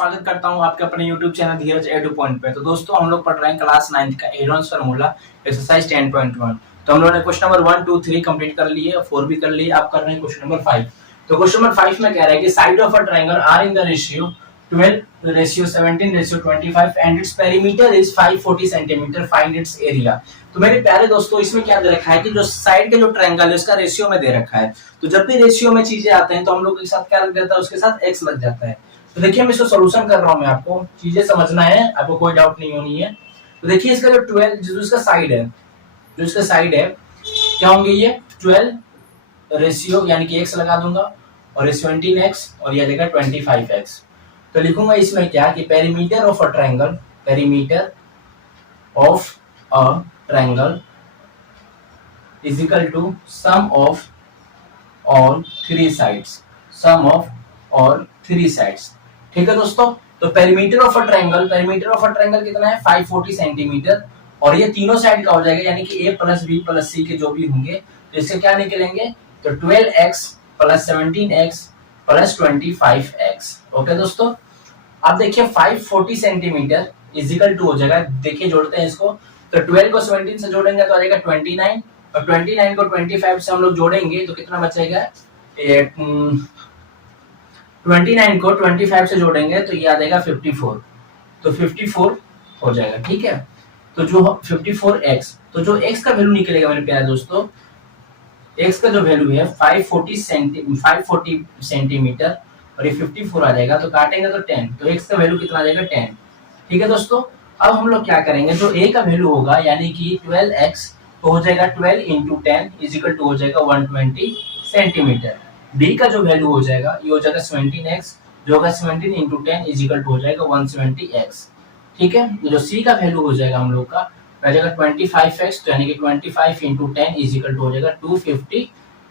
स्वागत करता हूं आपके अपने YouTube चैनल धीरज एडू पॉइंट पे। तो दोस्तों हम लोग पढ़ रहे हैं क्लास 9 का एडवांस फार्मूला एक्सरसाइज 10.1। तो हम लोगों ने क्वेश्चन नंबर 1 2 3 कंप्लीट कर लिए, 4 भी कर लिए। आप कर रहे हैं क्वेश्चन नंबर 5। तो क्वेश्चन नंबर 5 में कह रहा है कि side of a triangle are in the ratio 12:17:25 and its perimeter is 540 centimeter, find its area. तो मेरे प्यारे दोस्तों इसमें क्या दे रखा है कि जो साइड के जो ट्रायंगल है उसका रेशियो में दे रखा है। तो जब भी रेशियो में चीजें आते हैं तो हम लोग के साथ क्या लग जाता है, उसके साथ x लग जाता है। तो देखिए मैं इसको सॉल्यूशन कर रहा हूं, मैं आपको चीजें समझना है, आपको कोई डाउट नहीं होनी है। तो देखिए इसका जो 12 जो इसका साइड है क्या होंगे, ये 12 रेशियो यानी कि x लगा दूंगा और ये 17x और ये लेगा 25x। तो लिखूंगा इसमें क्या कि perimeter of a triangle is equal to sum of all three sides. ठीक है दोस्तों, तो पेरीमीटर ऑफ अ ट्रायंगल कितना है 540 सेंटीमीटर और ये तीनों साइड का हो जाएगा यानी कि a plus b plus c के जो भी होंगे तो इससे क्या निकलेंगे, तो 12x plus 17x plus 25x। Okay दोस्तों, अब देखिए 540 सेंटीमीटर इजिकल टू हो जाएगा, देखिए जोड़ते हैं इसको। तो 12 को 17 से जोड़ेंगे तो आ जाएगा 29 और 29 को 25 से हम लोग जोड़ेंगे तो कितना बचेगा, 29 को 25 से जोड़ेंगे तो ये आ जाएगा 54। तो 54 हो जाएगा। ठीक है, तो जो 54x, तो जो x का वैल्यू निकलेगा मेरे प्यारे दोस्तों, x का जो वैल्यू है 540 सेंटीमीटर और ये 54 आ जाएगा। तो काटेंगे तो 10, तो x का वैल्यू कितना आ जाएगा 10। ठीक है दोस्तों, अब हम लोग क्या करेंगे, जो a का वैल्यू होगा यानी कि 12x तो हो जाएगा 12 इंटू 10 इजिकल टू हो जाएगा 120 सेंटीमीटर। b का जो वैल्यू हो जाएगा ये हो जाएगा 17x जो होगा 17 इंटू 10 इजिकल टू हो जाएगा 170x। ठीक है, जो c का वैल्यू हो जाएगा हम लोग का हो जाएगा 25x तो यानी कि 25 इंटू 10 इजिकल टू हो जाएगा 250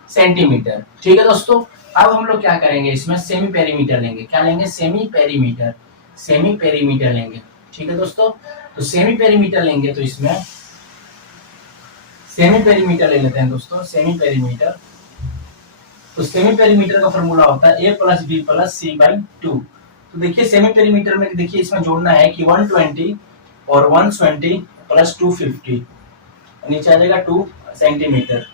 सेंटीमीटर। ठीक है दोस्तों, अब हम लोग क्या करेंगे, इसमें सेमी पेरीमीटर लेंगे। क्या लेंगे, सेमी पेरीमीटर लेंगे। ठीक है दोस्तों, तो सेमी पेरीमीटर लेंगे तो इसमें सेमी पेरीमीटर ले लेते हैं दोस्तों। सेमी पेरीमीटर का फॉर्मूला होता है a plus B plus C by 2। तो देखिए सेमी पेरीमीटर में देखिए इसमें जोड़ना है कि 120 और 120 प्लस 250 नीचे आ जाएगा 2 सेंटीमीटर।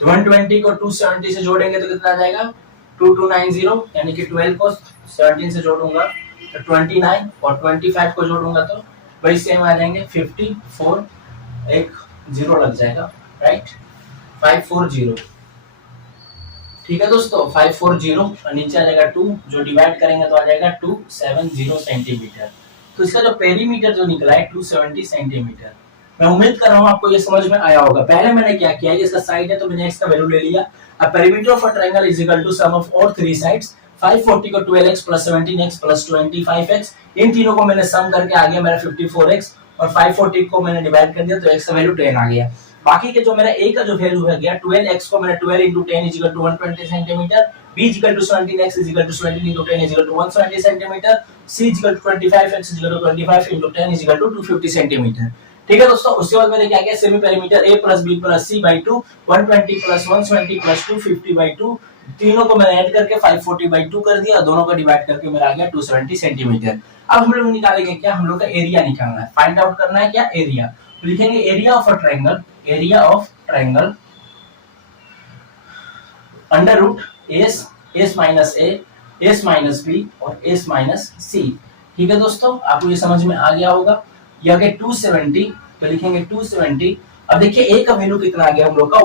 तो 120 को 270 से जोड़ेंगे तो कितना आ जाएगा 2290 यानी कि 12 को 17 से जोड़ूंगा तो 29 और 25 को जोड़ूंगा तो वही सेम आ जाएंगे 54, एक जीरो लग जाएगा, राइट, 540। ठीक है दोस्तों, 540 और नीचे आ जाएगा 2 जो डिवाइड करेंगे तो आ जाएगा 270 सेंटीमीटर। तो इसका जो पेरीमीटर जो निकला है 270 सेंटीमीटर। मैं उम्मीद कर रहा हूं आपको ये समझ में आया होगा। पहले मैंने क्या किया, इसका साइड है तो मैंने इसका वैल्यू ले लिया। अब perimeter of a triangle is equal to sum of all three sides. 540 को 12x plus 17x plus 25x, इन तीनों को मैंने सम करके आ गया मेरा 54x और 540 को मैंने डिवाइड कर दिया तो x का वैल्यू 10 आ गया। बाकी के जो मेरा a का जो वैल्यू है गया 12x को मैंने 12 into 10 is equal to 120 centimetre, b is equal to 17x is equal to 17 into 10 is equal to 120 centimetre, c is equal to 25x is equal to 25 into 10 is equal to 250 centimetre. ठीक है दोस्तों, उसके बाद मैंने क्या किया, semi perimeter a plus b plus c by 2 120 plus 120 plus 250 by 2 तीनों को मैंने ऐड करके 540 बाई 2 कर दिया, दोनों को डिवाइड करके मेरा आ गया 270 सेंटीमीटर। अब हम लोग निकालेंगे क्या, हम लोग का एरिया निकालना है, फाइंड आउट करना है क्या, एरिया। तो लिखेंगे area of triangle under root S minus A, S minus B और एस माइनस सी। ठीक है दोस्तों, आपको ये समझ में आ गया होगा। ये आ गया 270 तो लिखेंगे 270। अब देखिए ए का वैल्यू कितना आ गया हम लोग का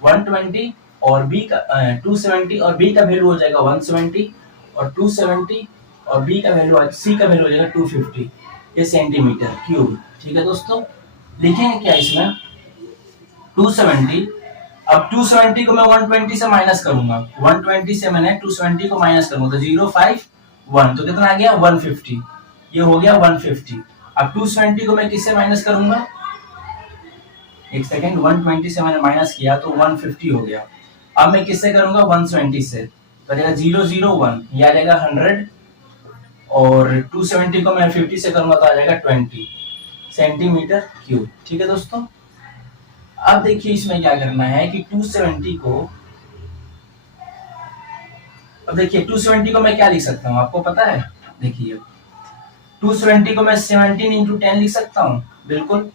120 और बी का 270 और बी का वैल्यू हो जाएगा 170 और 270 और बी का वैल्यू सी का वैल्यू हो जाएगा 250 ये सेंटीमीटर क्यूब। ठीक है दोस्तों, लिखेंगे क्या इसमें 270। अब 270 को मैं 120 से माइनस करूंगा, 120 से मैंने 270 को माइनस करूंगा तो 051 तो कितना आ गया 150, ये हो गया 150। अब 270 को मैं किससे माइनस करूंगा, एक सेकेंड, 120 से मैंने माइनस किया तो 150 हो गया। अब मैं किससे करूंगा 120 से तो आ जाएगा 001 ये आ जाएगा 100 और 270 को मैं 50 से करूंगा तो आ जाएगा 20 सेंटीमीटर क्यूब। ठीक है दोस्तों, अब देखिए इसमें क्या करना है कि 270 को, अब देखिए 270 को मैं क्या लिख सकता हूं, आपको पता है देखिए 270 को मैं 17 इंटू 10 लिख सकता हूँ, बिल्कुल।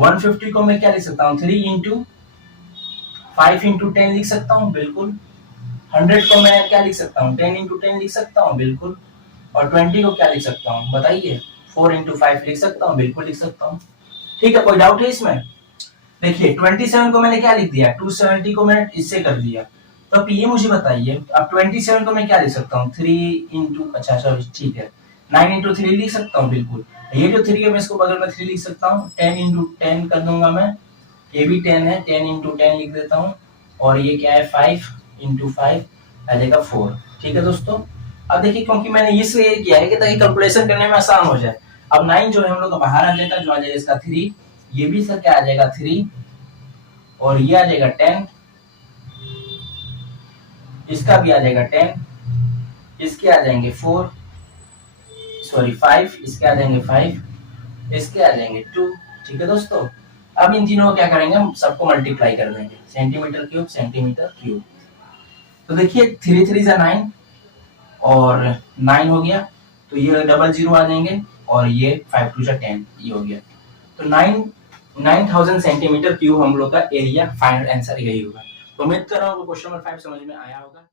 150 को मैं क्या लिख सकता हूँ, 3 इंटू 5 इंटू 10 लिख सकता हूँ, बिल्कुल। 100 को मैं क्या लिख सकता हूँ, 10 इंटू 10 लिख सकता हूँ, बिल्कुल। और 20 को क्या लिख सकता हूँ बताइए, 4 इंटू 5 लिख सकता हूँ, बिल्कुल लिख सकता हूँ। ठीक है, कोई डाउट है इसमें? देखिए 27 को मैंने क्या लिख दिया, 270 को मैंने इससे कर दिया, तो अब ये मुझे बताइए, अब 27 को मैं क्या लिख सकता हूँ, 3 इंटू, अच्छा ठीक है, 9 इंटू 3 लिख सकता हूँ, बिल्कुल। ये जो 3 है मैं इसको बगल में 3 लिख सकता हूँ, 10 इंटू 10 कर दूंगा मैं, ये भी 10 है, 10 इंटू 10 लिख देता हूँ, और ये क्या है 5 इंटू 5 आ जाएगा 4। ठीक है दोस्तों, अब देखिए क्योंकि मैंने इसलिए किया है कि ताकि कैलकुलेशन करने में आसान हो जाए। अब 9 जो है हम लोग का बाहर आ जाएगा, जो आ जाएगा इसका 3, ये भी इसका क्या आ जाएगा 3, और ये आ जाएगा 10, इसका भी आ जाएगा 10, इसके आ जाएंगे 4, सॉरी 5, इसके आ जाएंगे 5, इसके आ जाएंगे 2। ठीक है दोस्तों, अब इन तीनों को क्या करेंगे, हम सबको मल्टीप्लाई कर देंगे, सेंटीमीटर क्यूब सेंटीमीटर क्यूब। तो देखिए 3 3 जा 9, और 9 हो गया, तो ये डबल जीरो आ जाएंगे, और ये 5 2 जा 10, ये हो गया। तो 9000 सेंटीमीटर क्यूब हम लोग का एरिया, फाइनल आंसर यही होगा। तो उम्मीद कर रहा हूँ क्वेश्चन नंबर 5 समझ में आया होगा।